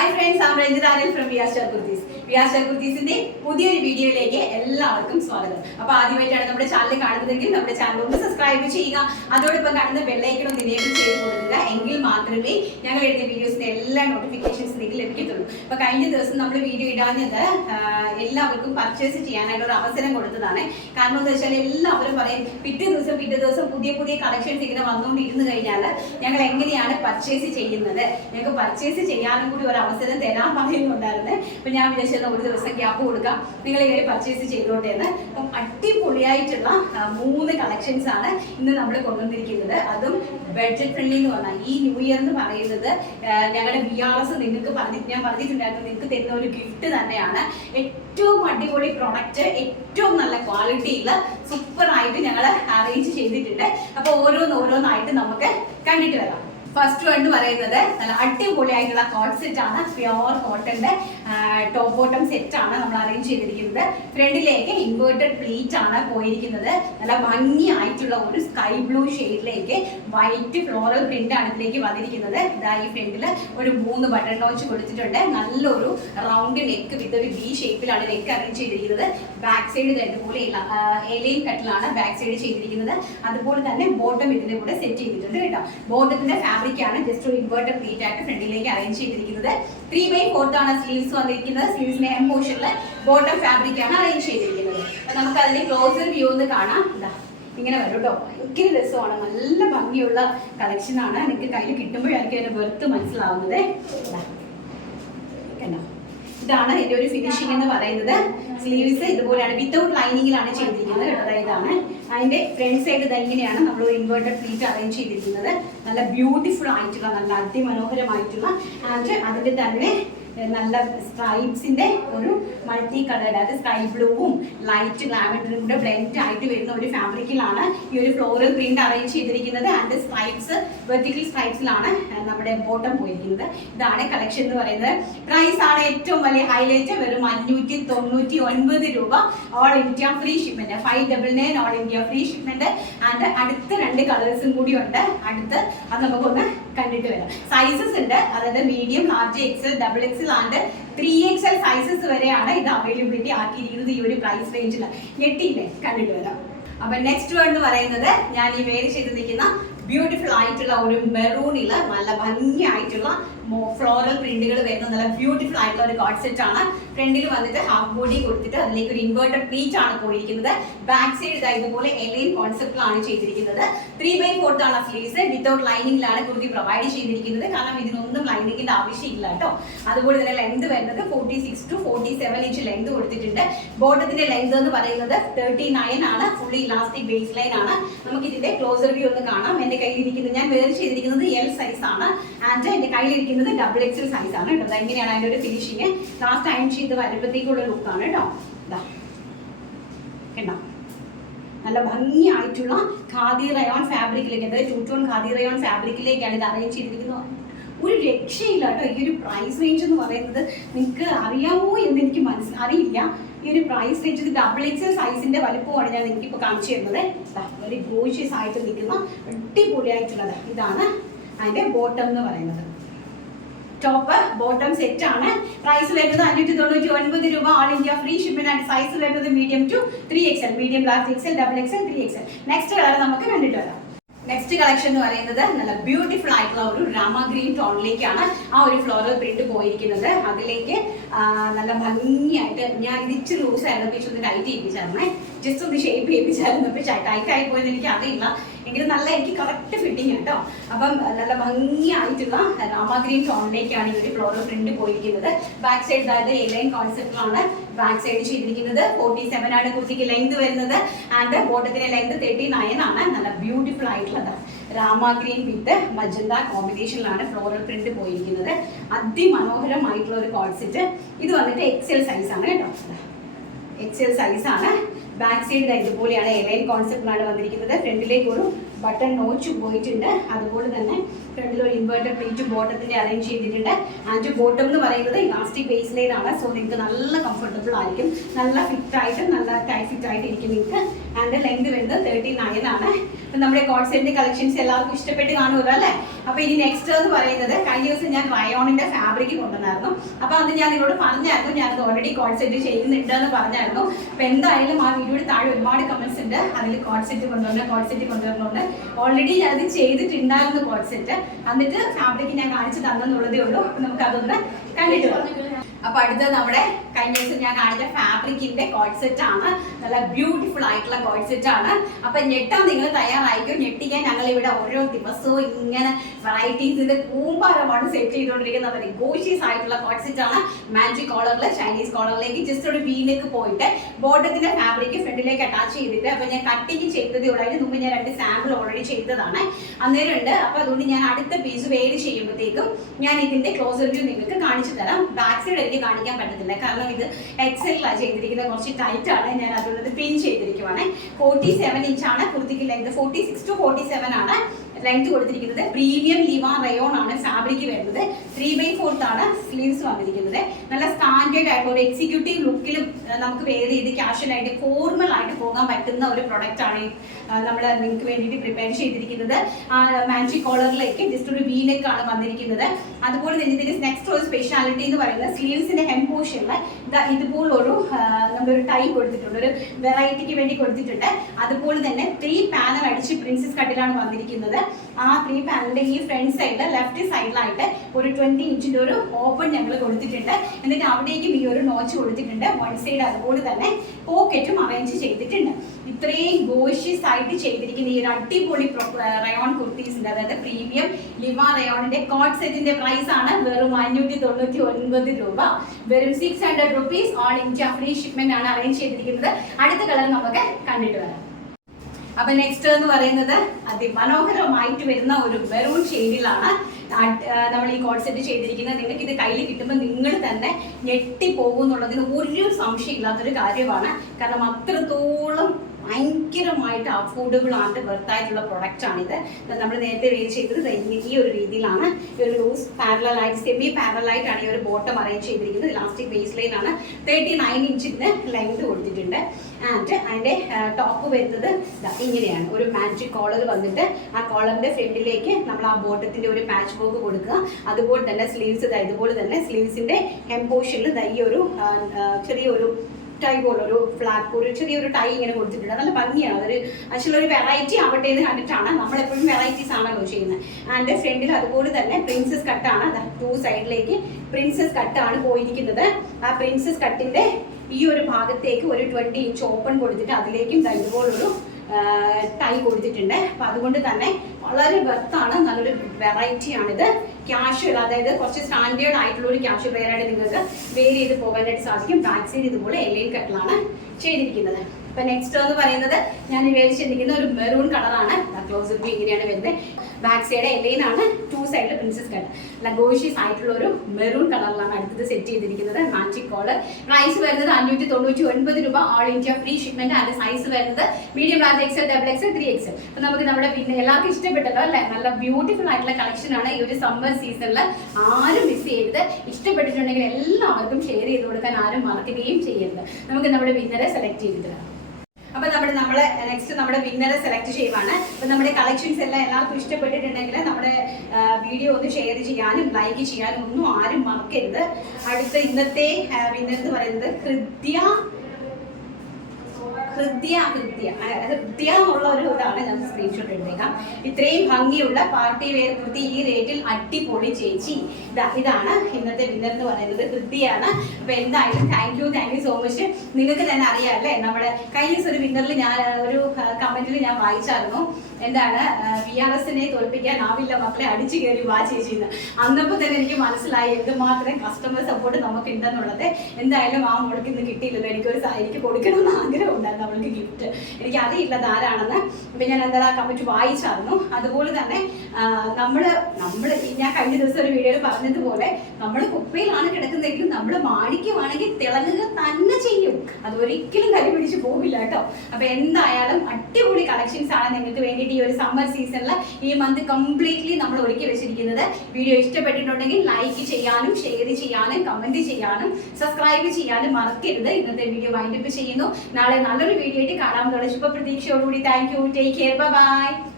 Hi friends, I'm Ranjit Anil from VR Star Kurtis. VR Star Kurtisന്റെ പുതിയൊരു വീഡിയോയിലേക്ക് എല്ലാവർക്കും സ്വാഗതം. അപ്പോൾ ആദ്യമായിട്ടാണ് നമ്മുടെ ചാനൽ കാണുന്നതെങ്കിൽ നമ്മുടെ ചാനൽ ഒന്ന് സബ്സ്ക്രൈബ് ചെയ്യുക. അതോടൊപ്പം കാണുന്ന ബെൽ ഐക്കൺ ഒന്ന് എനേബിൾ ചെയ്ത് കൊടുക്കുക. എങ്കിൽ മാത്രമേ ഞങ്ങൾ എഴുതിയ വീഡിയോസിന്റെ എല്ലാ നോട്ടിഫിക്കേഷൻസ് നിങ്ങൾക്ക് ലഭിക്കത്തുള്ളൂ. അപ്പോൾ കഴിഞ്ഞ ദിവസം നമ്മൾ വീഡിയോ ഇടാഞ്ഞത് എല്ലാവർക്കും പർച്ചേസ് ചെയ്യാനായിട്ട് ഒരു അവസരം കൊടുത്തതാണ്. കാരണം എന്താ വെച്ചാൽ എല്ലാവരും പറയും പിറ്റേ ദിവസം പുതിയ കളക്ഷൻസ് ഇങ്ങനെ വന്നുകൊണ്ടിരുന്നു കഴിഞ്ഞാൽ ഞങ്ങൾ എങ്ങനെയാണ് പർച്ചേസ് ചെയ്യുന്നത്, ഞങ്ങൾക്ക് പർച്ചേസ് ചെയ്യാനും കൂടി ഒരു അവസരം തരാൻ പറയുന്നുണ്ടായിരുന്നു. അപ്പം ഞാൻ വിചാരിച്ചത് ഒരു ദിവസം ഗ്യാപ്പ് കൊടുക്കാം, നിങ്ങൾ ഇങ്ങനെ പർച്ചേസ് ചെയ്തോട്ടെ എന്ന്. അപ്പം അടിപൊളിയായിട്ടുള്ള 3 കളക്ഷൻസ് ആണ് ഇന്ന് നമ്മൾ കൊണ്ടുവന്നിരിക്കുന്നത്. അതും ബഡ്ജറ്റ് ഫ്രണ്ട്ലി എന്ന് പറഞ്ഞാൽ ഈ ന്യൂ ഇയർ എന്ന് പറയുന്നത് ഞങ്ങളുടെ VRS നിങ്ങൾക്ക് ഞാൻ പറഞ്ഞിട്ടുണ്ടായിരുന്നു, നിങ്ങൾക്ക് തരുന്ന ഒരു ഗിഫ്റ്റ് തന്നെയാണ്. ഏറ്റവും അടിപൊളി പ്രൊഡക്റ്റ്, ഏറ്റവും നല്ല ക്വാളിറ്റിയിൽ സൂപ്പറായിട്ട് ഞങ്ങൾ അറേഞ്ച് ചെയ്തിട്ടുണ്ട്. അപ്പോൾ ഓരോന്നായിട്ട് നമുക്ക് കണ്ടിട്ട് വരാം. ഫസ്റ്റ് വൺ എന്ന് പറയുന്നത് നല്ല അടിപൊളിയായിട്ടുള്ള കോട്ട് സെറ്റ് ആണ്. പ്യോർ കോട്ടന്റെ ടോപ്പ് ബോട്ടം സെറ്റ് ആണ് നമ്മൾ അറേഞ്ച് ചെയ്തിരിക്കുന്നത്. ഫ്രണ്ടിലേക്ക് ഇൻവേർട്ടഡ് പ്ലീറ്റ് ആണ് പോയിരിക്കുന്നത്. നല്ല ഭംഗിയായിട്ടുള്ള ഒരു സ്കൈ ബ്ലൂ ഷെയ്ഡിലേക്ക് വൈറ്റ് ഫ്ലോറൽ പ്രിന്റ് ആണ് ഇതിലേക്ക് വന്നിരിക്കുന്നത്. ഇതാ ഈ ഫ്രണ്ടിൽ ഒരു 3 ബട്ടൺ നോച്ച് കൊടുത്തിട്ടുണ്ട്. നല്ലൊരു റൗണ്ട് നെക്ക് വിത്ത് ഒരു V ഷേപ്പിലാണ് നെക്ക് അറേഞ്ച് ചെയ്തിരിക്കുന്നത്. ബാക്ക് സൈഡ് ഇതുപോലെ എലൈൻ കട്ടിലാണ് ബാക്ക് സൈഡ് ചെയ്തിരിക്കുന്നത്. അതുപോലെ തന്നെ ബോട്ടം ഇതിന്റെ കൂടെ സെറ്റ് ചെയ്തിട്ടുണ്ട് കേട്ടോ. ബോട്ടത്തിന്റെ ഫാബ്രിക്കാണ് ജസ്റ്റ് ഒരു ഇൻവേർട്ടഡ് പ്ലീറ്റ് ആയിട്ട് ഫ്രണ്ടിലേക്ക് അറേഞ്ച് ചെയ്തിരിക്കുന്നത്. 3/4 ആണ് സ്ലീവ്സ് വന്നിരിക്കുന്നത്. സ്ലീവ്സിന്റെ എം പോർഷനിലെ ബോട്ടം ഫാബ്രിക്കാണ് അറേഞ്ച് ചെയ്തിരിക്കുന്നത്. നമുക്ക് അതിന്റെ ക്ലോസർ വ്യൂ ഒന്ന് കാണാം. ഇതാ ഇങ്ങനെ വരും കേട്ടോ. ഭയങ്കര രസമാണ്, നല്ല ഭംഗിയുള്ള കളക്ഷൻ ആണ്. എനിക്ക് കയ്യിൽ കിട്ടുമ്പോഴായിരിക്കും അതിന്റെ വെർത്ത് മനസ്സിലാവുന്നത്. ഇതാണ് ഇതിന്റെ ഒരു ഫിനിഷിംഗ് എന്ന് പറയുന്നത്. സ്ലീവ്സ് ഇതുപോലെയാണ്, വിത്തൗട്ട് ലൈനിങ്ങിലാണ് ചെയ്തിരിക്കുന്നത് കേട്ടോ. ഇതാണ് അതിന്റെ ഫ്രണ്ട് സൈഡ്. ഇത് ഇങ്ങനെയാണ് നമ്മൾ ഒരു ഇൻവേർട്ടഡ് പ്ലീറ്റ് അറേഞ്ച് ചെയ്തിരിക്കുന്നത്. നല്ല ബ്യൂട്ടിഫുൾ ആയിട്ടുള്ള, നല്ല അതിമനോഹരമായിട്ടുള്ള ആൻഡ് അതിന്റെ തന്നെ നല്ല സ്ട്രൈപ്സിന്റെ ഒരു മൾട്ടി കളേർഡ്, അതായത് സ്കൈ ബ്ലൂവും ലൈറ്റ് ലാവൻഡറും കൂടെ ബ്ലെൻഡ് ആയിട്ട് വരുന്ന ഒരു ഫാബ്രിക്കിലാണ് ഈ ഒരു ഫ്ലോറൽ പ്രിന്റ് അറേഞ്ച് ചെയ്തിരിക്കുന്നത്. ആൻഡ് സ്ട്രൈപ്സ് വെർട്ടിക്കൽ സ്ട്രൈപ്സിലാണ് നമ്മുടെ ബോട്ടം പോയിരിക്കുന്നത്. ഇതാണ് കളക്ഷൻ എന്ന് പറയുന്നത്. പ്രൈസ് ആണ് ഏറ്റവും വലിയ ഹൈലൈറ്റ്, വെറും 599 രൂപ. All India free shipment, 599 all India free shipment. And അടുത്ത 2 കളേഴ്സും കൂടി ഉണ്ട്. അത് നമുക്കൊന്ന് കണ്ടിട്ട് വരാം. സൈസസ് ഉണ്ട്, അതായത് medium, large, XL, XXL and 3XL sizes വരെയാണ് ഇത് അവൈലബിലിറ്റി ആക്കിയിരിക്കുന്നത് ഈ ഒരു പ്രൈസ് റേഞ്ചിൽ. ഞെട്ടിയില്ലേ, കണ്ടിട്ട് വരാം. അപ്പൊ നെക്സ്റ്റ് വൺ എന്ന് പറയുന്നത് ഞാൻ ഈ വേര് ചെയ്ത് നിൽക്കുന്ന ബ്യൂട്ടിഫുൾ ആയിട്ടുള്ള ഒരു മെറൂണില് നല്ല ഭംഗിയായിട്ടുള്ള ഫ്ലോറൽ പ്രിന്റുകൾ വരുന്ന നല്ല ബ്യൂട്ടിഫുൾ ആയിട്ടുള്ള ഒരു കോട്ട് സെറ്റ് ആണ്. ഫ്രണ്ടിൽ വന്നിട്ട് ഹാഫ് ബോഡി കൊടുത്തിട്ട് അതിലേക്ക് ഒരു ഇൻവേർട്ടഡ് പ്ലീറ്റ് ആണ് പോയിരിക്കുന്നത്. ബാക്ക് സൈഡ് ഇതുപോലെ എലൈൻ കോൺസെപ്റ്റിലാണ് ചെയ്തിരിക്കുന്നത്. 3/4 ആണ് സ്ലീവ്സ്. വിത്തൗട്ട് ലൈനിങ്ങിലാണ് കുർത്തി പ്രൊവൈഡ് ചെയ്തിരിക്കുന്നത്. കാരണം ഇതിനൊന്നും ലൈനിങ്ങിന്റെ ആവശ്യമില്ല കേട്ടോ. അതുപോലെ തന്നെ ലെങ്ത് വരുന്നത് 46 to 47 ഇഞ്ച് ലെങ്ത് കൊടുത്തിട്ടുണ്ട്. ബോട്ടത്തിന്റെ ലെങ്ത് എന്ന് പറയുന്നത് 39 ആണ്. ഫുള്ളി ഇലാസ്റ്റിക് ബേസ് ലൈൻ ആണ്. നമുക്ക് ഇതിന്റെ ക്ലോസർ വ്യൂ ഒന്ന് കാണാം. എന്റെ കയ്യിലിരിക്കുന്നത്, ഞാൻ വേറെ ചെയ്തിരിക്കുന്നത് L സൈസ് ആണ്. ആൻഡ് എന്റെ കയ്യിലിരിക്കുന്നത് XXL സൈസ് ആണ് കേട്ടോ. എങ്ങനെയാണ് അതിന്റെ ഒരു ഫിനിഷിങ് ലാസ്റ്റ് അയൺ ചെയ്ത് വരുമ്പോഴത്തേക്കുള്ള ലുക്കാണ് കേട്ടോ. കേട്ടോ, നല്ല ഭംഗിയായിട്ടുള്ള ഖാദി റയോൺ ഫാബ്രിക്കിലേക്ക്, അതായത് 2 ടോൺ ഖാദി റയോൺ ഫാബ്രിക്കിലേക്കാണ് ഇത് അറേഞ്ച് ചെയ്തിരിക്കുന്നത്. ഒരു രക്ഷയില്ല കേട്ടോ. ഈ ഒരു പ്രൈസ് റേഞ്ച് എന്ന് പറയുന്നത് നിങ്ങൾക്ക് അറിയാമോ എന്ന് എനിക്ക് അറിയില്ല. ഈ ഒരു പ്രൈസ് റേഞ്ച് XXL സൈസിന്റെ വലുപ്പമാണ് ഞാൻ എനിക്കിപ്പോൾ കാണിച്ചു തരുന്നത്. ഒരു ഗോഷ്യസ് ആയിട്ട് നിൽക്കുന്ന അടിപൊളിയായിട്ടുള്ളത്. ഇതാണ് അതിന്റെ ബോട്ടം എന്ന് പറയുന്നത്. ടോപ്പ് ബോട്ടം സെറ്റ് ആണ്. പ്രൈസ് വരുന്നത് 599 രൂപ. All India free shipment. And size വരുന്നത് medium to 3XL, medium, large, XL, XXL, 3XL. Next colour നമുക്ക് കണ്ടിട്ട് വരാം. നെക്സ്റ്റ് കളക്ഷൻ എന്ന് പറയുന്നത് നല്ല ബ്യൂട്ടിഫുൾ ആയിട്ടുള്ള ഒരു രാമ ഗ്രീൻ ടോണിലേക്കാണ് ആ ഒരു ഫ്ലോറൽ പ്രിന്റ് പോയിരിക്കുന്നത്. അതിലേക്ക് നല്ല ഭംഗിയായിട്ട് ഞാൻ ഇത് ഇച്ചിരി ലൂസ് ആയിരുന്നു, പക്ഷെ ഒന്ന് ടൈറ്റ് ചെയ്യിപ്പിച്ചായിരുന്നേ. ജസ്റ്റ് ഒന്ന് ഷേപ്പ് ചെയ്യിപ്പിച്ചായിരുന്നു. പക്ഷേ ടൈറ്റ് ആയി പോയെന്ന് എനിക്ക് അറിയില്ല. എങ്കിലും നല്ല എനിക്ക് കറക്റ്റ് ഫിറ്റിംഗ് കേട്ടോ. അപ്പം നല്ല ഭംഗിയായിട്ടുള്ള രാമ ഗ്രീൻ ടോണിലേക്കാണ് ഈ ഒരു ഫ്ലോറൽ പ്രിന്റ് പോയിരിക്കുന്നത്. ബാക്ക് സൈഡ് അതായത് എലൈൻ കോൺസെപ്റ്റിലാണ് ബാക്ക് സൈഡ് ചെയ്തിരിക്കുന്നത്. 47 ആണ് കുർത്തിക്ക് ലെങ്ത് വരുന്നത്. ആൻഡ് ബോട്ടത്തിന്റെ ലെങ്ത് 39 ആണ്. നല്ല ബ്യൂട്ടിഫുൾ ആയിട്ടുള്ളത് രാമ ഗ്രീൻ വിത്ത് മജന്ത കോമ്പിനേഷനിലാണ് ഫ്ലോറൽ പ്രിന്റ് പോയിരിക്കുന്നത്. അതിമനോഹരമായിട്ടുള്ള ഒരു കോട്ട് സെറ്റ്. ഇത് വന്നിട്ട് XL സൈസ് ആണ് കേട്ടോ. XL സൈസ് ആണ്. ബാക്ക് സൈഡ് ഇതുപോലെയാണ് എലൈൻ കോൺസെപ്റ്റിലാണ് വന്നിരിക്കുന്നത്. ഫ്രണ്ടിലേക്ക് ഒരു ബട്ടൺ നോച്ച് പോയിട്ടുണ്ട്. അതുപോലെ തന്നെ ഫ്രണ്ടിൽ ഒരു ഇൻവേർട്ടർ പ്ലേറ്റ് ബോട്ടത്തിന്റെ അറേഞ്ച് ചെയ്തിട്ടുണ്ട്. ആൻഡ് ബോട്ടം എന്ന് പറയുന്നത് ഇലാസ്റ്റിക് ബേസ് ലൈൻ ആണ്. സോ നിങ്ങൾക്ക് നല്ല കംഫർട്ടബിൾ ആയിരിക്കും, നല്ല ഫിറ്റ് ആയിട്ട് നല്ല ടൈറ്റ് ഫിറ്റ് ആയിട്ട് ഇരിക്കും നിങ്ങൾക്ക്. ആൻഡ് ലെങ്ത് വരുന്നത് 39 ആണ്. നമ്മുടെ കോഡ് സെറ്റിന്റെ കളക്ഷൻസ് എല്ലാവർക്കും ഇഷ്ടപ്പെട്ട് കാണുമല്ലോ അല്ലേ? അപ്പൊ ഇനി നെക്സ്റ്റ് എന്ന് പറയുന്നത് കഴിഞ്ഞ ദിവസം ഞാൻ റയോണിന്റെ ഫാബ്രിക് കൊണ്ടുവന്നായിരുന്നു. അപ്പൊ അത് ഞാൻ നിങ്ങളോട് പറഞ്ഞായിരുന്നു, ഞാനത് ഓൾറെഡി കോഡ് സെറ്റ് ചെയ്യുന്നുണ്ട് എന്ന് പറഞ്ഞായിരുന്നു. അപ്പൊ എന്തായാലും ആ വീഡിയോയുടെ താഴെ ഒരുപാട് കമന്റ്സ് ഉണ്ട്, അതിൽ കോഡ് സെറ്റ് കൊണ്ടുവരുന്നുണ്ട്. ഓൾറെഡി ഞാനത് ചെയ്തിട്ടുണ്ടായിരുന്നു കോഡ് സെറ്റ്, എന്നിട്ട് ഫാബ്രിക് ഞാൻ കാണിച്ചു തന്നെന്നുള്ളതേ ഉള്ളൂ. അപ്പൊ നമുക്ക് അതൊന്ന് കണ്ടിട്ട് വരാം. അപ്പൊ അടുത്തത് നമ്മുടെ കഴിഞ്ഞ ദിവസം ഞാൻ കാണിച്ച ഫാബ്രിക്കിന്റെ കോഡ് സെറ്റ് ആണ്. നല്ല ബ്യൂട്ടിഫുൾ ആയിട്ടുള്ള കോഡ് സെറ്റ് ആണ്. അപ്പൊ ഞെട്ടാൻ നിങ്ങൾ തയ്യാറായിരിക്കും. ഞെട്ടിക്കാൻ ഞങ്ങൾ ഇവിടെ ഓരോ ദിവസവും ഇങ്ങനെ വെറൈറ്റീസിന്റെ കൂമ്പാരമാണ് സെറ്റ് ചെയ്തുകൊണ്ടിരിക്കുന്നത്. ഗോഷീസ് ആയിട്ടുള്ള കോഡ് സെറ്റ് ആണ്. മാജിക് കോളറിൽ ചൈനീസ് കോളറിലേക്ക് ജസ്റ്റ് ഒരു വീലേക്ക് പോയിട്ട് ബോട്ടത്തിന്റെ ഫാബ്രിക് ഫ്രണ്ടിലേക്ക് അറ്റാച്ച് ചെയ്തിട്ട്, അപ്പൊ ഞാൻ കട്ടിങ് ചെയ്തതേ ഉള്ളൂ. അതിന് മുമ്പ് ഞാൻ 2 സാമ്പിൾ ഓൾറെഡി ചെയ്തതാണ്, അന്നേരം ഉണ്ട്. അപ്പൊ അതുകൊണ്ട് ഞാൻ അടുത്ത പീസ് വേര് ചെയ്യുമ്പോഴത്തേക്കും ഞാൻ ഇതിന്റെ ക്ലോസർ വ്യൂ നിങ്ങൾക്ക് കാണിച്ചു തരാം. ബാക്ക് സൈഡ് എനിക്ക് കാണിക്കാൻ പറ്റത്തില്ല, കാരണം ഇത് എക്സലിലാണ് ചെയ്തിരിക്കുന്നത്, കുറച്ച് ടൈറ്റ് ആണ്. ഞാൻ അതുകൊണ്ട് പിൻ ചെയ്തിരിക്കുവാണ്. 47 ഇഞ്ചാണ് കുർത്തിക്ക് ലെങ്ത്, 46 to 47 ആണ് ലെങ്ത് കൊടുത്തിരിക്കുന്നത്. പ്രീമിയം ലിവാ റയോൺ ആണ് ഫാബ്രിക് വരുന്നത്. 3/4 ആണ് സ്ലീവ്സ് വന്നിരിക്കുന്നത്. നല്ല സ്റ്റാൻഡേർഡ് ആയിട്ട് ഒരു എക്സിക്യൂട്ടീവ് ലുക്കിലും നമുക്ക് വെയർ ചെയ്ത് കാഷ്വൽ ആയിട്ട് ഫോർമൽ ആയിട്ട് പോകാൻ പറ്റുന്ന ഒരു പ്രൊഡക്റ്റ് ആണ് നമ്മൾ നിങ്ങൾക്ക് വേണ്ടിയിട്ട് പ്രിപ്പയർ ചെയ്തിരിക്കുന്നത്. മാജിക് കോളറിലേക്ക് ജസ്റ്റ് ഒരു വീനെക്ക് ആണ് വന്നിരിക്കുന്നത്. അതുപോലെ തന്നെ ഇതിന്റെ നെക്സ്റ്റ് ഒരു സ്പെഷ്യാലിറ്റി എന്ന് പറയുന്നത് സ്ലീവ്സിന്റെ ഹെം പോർഷനിൽ ഇതുപോലൊരു നമ്മളൊരു ടൈ കൊടുത്തിട്ടുണ്ട്, ഒരു വെറൈറ്റിക്ക് വേണ്ടി കൊടുത്തിട്ടുണ്ട്. അതുപോലെ തന്നെ 3 പാനൽ അടിച്ച് പ്രിൻസസ് കട്ടിലാണ് വന്നിരിക്കുന്നത്. ആ 3 പാനലിന്റെ ഈ ഫ്രണ്ട് സൈഡിൽ ലെഫ്റ്റ് സൈഡിലായിട്ട് ഒരു 20 ഇഞ്ചിന്റെ ഒരു ഓപ്പൺ ഞങ്ങൾ കൊടുത്തിട്ടുണ്ട്. എന്നിട്ട് അവിടേക്കും ഈ ഒരു നോച്ച് കൊടുത്തിട്ടുണ്ട്. വൺ സൈഡ് അതുപോലെ തന്നെ പോക്കറ്റും അറേഞ്ച് ചെയ്തിട്ടുണ്ട്. ഇത്രയും ഗോഷ്യസ് ആയിട്ട് ചെയ്തിരിക്കുന്ന ഈ ഒരു അടിപൊളി റയോൺ കുർത്തീസിന്റെ, അതായത് പ്രീമിയം ലിവാ റയോണിന്റെ കോഡ് സെറ്റിന്റെ പ്രൈസ് ആണ് വെറും 599 രൂപ. വെറും 600 rupees. All India free shipment ആണ് അറേഞ്ച് ചെയ്തിരിക്കുന്നത്. അടുത്ത കളർ നമുക്ക് കണ്ടിട്ട് വരാം. അപ്പൊ നെക്സ്റ്റ് എന്ന് പറയുന്നത് അതിമനോഹരമായിട്ട് വരുന്ന ഒരു മെറൂൺ ഷെയ്ഡിലാണ് നമ്മൾ ഈ കോഡ് സെറ്റ് ചെയ്തിരിക്കുന്നത്. നിങ്ങൾക്ക് ഇത് കയ്യിൽ കിട്ടുമ്പോൾ നിങ്ങൾ തന്നെ ഞെട്ടിപ്പോകും എന്നുള്ളതിന് ഒരു സംശയം ഇല്ലാത്തൊരു കാര്യമാണ്. കാരണം അത്രത്തോളം ഭയങ്കരമായിട്ട് അഫോർഡബിൾ ആയിട്ട് വെർത്തായിട്ടുള്ള പ്രൊഡക്റ്റ് ആണിത്. നമ്മൾ നേരത്തെ വെയർ ചെയ്തത് ഈ ഒരു രീതിയിലാണ്. ഈ ഒരു ലൂസ് പാരലായിട്ട് സെമി പാരലായിട്ടാണ് ഈ ഒരു ബോട്ടം അറേഞ്ച് ചെയ്തിരിക്കുന്നത്. ഇലാസ്റ്റിക് ബേസ് ലൈൻ ആണ്. 39 ഇഞ്ചിന് ലെങ്ത് കൊടുത്തിട്ടുണ്ട്. ആൻഡ് അതിന്റെ ടോപ്പ് വരുന്നത് ഇങ്ങനെയാണ്. ഒരു മാജിക് കോളർ വന്നിട്ട് ആ കോളറിന്റെ ഫ്രണ്ടിലേക്ക് നമ്മൾ ആ ബോട്ടത്തിന്റെ ഒരു പാച്ച് വർക്ക് കൊടുക്കുക. അതുപോലെ തന്നെ സ്ലീവ്സ് ഇതുപോലെ തന്നെ സ്ലീവ്സിന്റെ ഹെം പോർഷനിൽ ഈ ഒരു ചെറിയൊരു ടൈ പോലെ ഒരു ഫ്ലാറ്റ് ഒരു ചെറിയൊരു ടൈ ഇങ്ങനെ കൊടുത്തിട്ടുണ്ട്. നല്ല ഭംഗിയാണ്. അതൊരു ആക്ച്വലി ഒരു വെറൈറ്റി ആവട്ടെ എന്ന് കണ്ടിട്ടാണ്. നമ്മളെപ്പോഴും വെറൈറ്റീസ് ആണല്ലോ ചെയ്യുന്നത്. ആൻഡ് ഫ്രണ്ടിൽ അതുപോലെ തന്നെ പ്രിൻസസ് കട്ടാണ്. 2 സൈഡിലേക്ക് പ്രിൻസസ് കട്ടാണ് പോയിരിക്കുന്നത്. ആ പ്രിൻസസ് കട്ടിന്റെ ഈ ഒരു ഭാഗത്തേക്ക് ഒരു 20 ഇഞ്ച് ഓപ്പൺ കൊടുത്തിട്ട് അതിലേക്കും ഇതുപോലൊരു ടൈ കൊടുത്തിട്ടുണ്ട്. അപ്പൊ അതുകൊണ്ട് തന്നെ വളരെ വെർത്താണ്, നല്ലൊരു വെറൈറ്റി ആണിത്. ക്യാഷ്വൽ, അതായത് കുറച്ച് സ്റ്റാൻഡേർഡ് ആയിട്ടുള്ള ഒരു ക്യാഷ്വൽ വെയർ ആയിട്ട് നിങ്ങൾക്ക് വെയർ ചെയ്ത് പോകാനായിട്ട് സാധിക്കും. ബാക്ക് സൈഡ് ഇതുപോലെ എലൈൻ കട്ടിലാണ് ചെയ്തിരിക്കുന്നത്. അപ്പൊ നെക്സ്റ്റ് എന്ന് പറയുന്നത് ഞാൻ മേടിച്ചിരിക്കുന്ന ഒരു മെറൂൺ കളറാണ്. ക്ലോസ് വ്യൂ ഇങ്ങനെയാണ് വരുന്നത്. ബാക്ക് സൈഡ് എലൈൻ ആണ്, 2 സൈഡിൽ പ്രിൻസസ് കട്ട്. ലഗോഷ്യസ് ആയിട്ടുള്ള ഒരു മെറൂൺ കളറിലാണ് അടുത്തത് സെറ്റ് ചെയ്തിരിക്കുന്നത്. Magic collar. പ്രൈസ് വരുന്നത് 599 രൂപ. All India free shipment. അതിന്റെ സൈസ് വരുന്നത് medium, large, XL, double XL, 3XL. അപ്പൊ നമുക്ക് നമ്മുടെ പിന്നെ എല്ലാവർക്കും ഇഷ്ടപ്പെട്ടല്ലോ അല്ലെ? നല്ല ബ്യൂട്ടിഫുൾ ആയിട്ടുള്ള കളക്ഷൻ ആണ്. ഈ ഒരു സമ്മർ സീസണിൽ ആരും മിസ് ചെയ്യരുത്. ഇഷ്ടപ്പെട്ടിട്ടുണ്ടെങ്കിൽ എല്ലാവർക്കും ഷെയർ ചെയ്ത് കൊടുക്കാൻ ആരും മറക്കുകയും ചെയ്യരുത്. നമുക്ക് നമ്മുടെ വിന്നറെ സെലക്ട് ചെയ്തിട്ട് അപ്പൊ നമ്മള് നെക്സ്റ്റ് നമ്മുടെ വിന്നറെ സെലക്ട് ചെയ്യുവാണ്. അപ്പൊ നമ്മുടെ കളക്ഷൻസ് എല്ലാം എല്ലാവർക്കും ഇഷ്ടപ്പെട്ടിട്ടുണ്ടെങ്കിൽ നമ്മുടെ വീഡിയോ ഒന്ന് ഷെയർ ചെയ്യാനും ലൈക്ക് ചെയ്യാനും ഒന്നും ആരും മറക്കരുത്. അടുത്ത ഇന്നത്തെ വിന്നർ എന്ന് പറയുന്നത് ഹൃദ്യ എന്നുള്ള ഒരു ഇതാണ്. ഞാൻ സ്ക്രീൻഷോട്ട് എടുത്തേക്കാം. ഇത്രയും ഭംഗിയുള്ള പാർട്ടി വെയർ കുർത്തി ഈ റേറ്റിൽ അടിപൊളി ചേച്ചി. ഇതാണ് ഇന്നത്തെ വിന്നർ എന്ന് പറയുന്നത്, ഹൃദ്യയാണ്. അപ്പൊ എന്തായാലും താങ്ക് യു സോ മച്ച്. നിങ്ങൾക്ക് തന്നെ അറിയാം അല്ലേ, നമ്മുടെ കഴിഞ്ഞ ഒരു വിന്നറിൽ ഞാൻ ഒരു കമന്റിൽ ഞാൻ വായിച്ചായിരുന്നു, എന്താണ് VRSനെ തോൽപ്പിക്കാൻ ആവില്ല മക്കളെ, അടിച്ചു കയറി വാ ചേച്ചിന്ന്. അന്നപ്പോൾ തന്നെ എനിക്ക് മനസ്സിലായി എന്തുമാത്രം കസ്റ്റമർ സപ്പോർട്ട് നമുക്ക് ഉണ്ടെന്നുള്ളത്. എന്തായാലും ആ മോൾക്ക് ഇന്ന് കിട്ടിയില്ലല്ലോ. എനിക്ക് കൊടുക്കണമെന്ന് ആഗ്രഹം ഉണ്ടായിരുന്നു. നമ്മൾക്ക് ഗിഫ്റ്റ്. എനിക്ക് അറിയില്ല ആരാണെന്ന്. അപ്പം ഞാൻ എന്താ കമൻറ്റ് വായിച്ചായിരുന്നു. അതുപോലെ തന്നെ നമ്മൾ ഞാൻ കഴിഞ്ഞ ദിവസം ഒരു വീഡിയോയിൽ പറഞ്ഞതുപോലെ നമ്മൾ കുപ്പയിലാണ് കിടക്കുന്നതെങ്കിലും നമ്മൾ മാണിക്യമാണെങ്കിൽ തിളങ്ങുക തന്നെ ചെയ്യും. അതൊരിക്കലും കൈ പിടിച്ച് പോകില്ല കേട്ടോ. അപ്പോൾ എന്തായാലും അടിപൊളി കളക്ഷൻസ് ആണ് നിങ്ങൾക്ക് വേണ്ടിയിട്ട് ഈ ഒരു സമ്മർ സീസണിൽ ഈ മന്ത് കംപ്ലീറ്റ്ലി നമ്മൾ ഒരുക്കി വെച്ചിരിക്കുന്നത്. വീഡിയോ ഇഷ്ടപ്പെട്ടിട്ടുണ്ടെങ്കിൽ ലൈക്ക് ചെയ്യാനും ഷെയർ ചെയ്യാനും കമൻറ്റ് ചെയ്യാനും സബ്സ്ക്രൈബ് ചെയ്യാനും മറക്കരുത്. ഇന്നത്തെ വീഡിയോ വൈൻഡപ്പ് ചെയ്യുന്നു. നാളെ നല്ലൊരു വീഡിയോ ആയിട്ട് കാണാമെന്നുള്ള ശുഭപ്രതീക്ഷയോടുകൂടി thank you. Take care. By.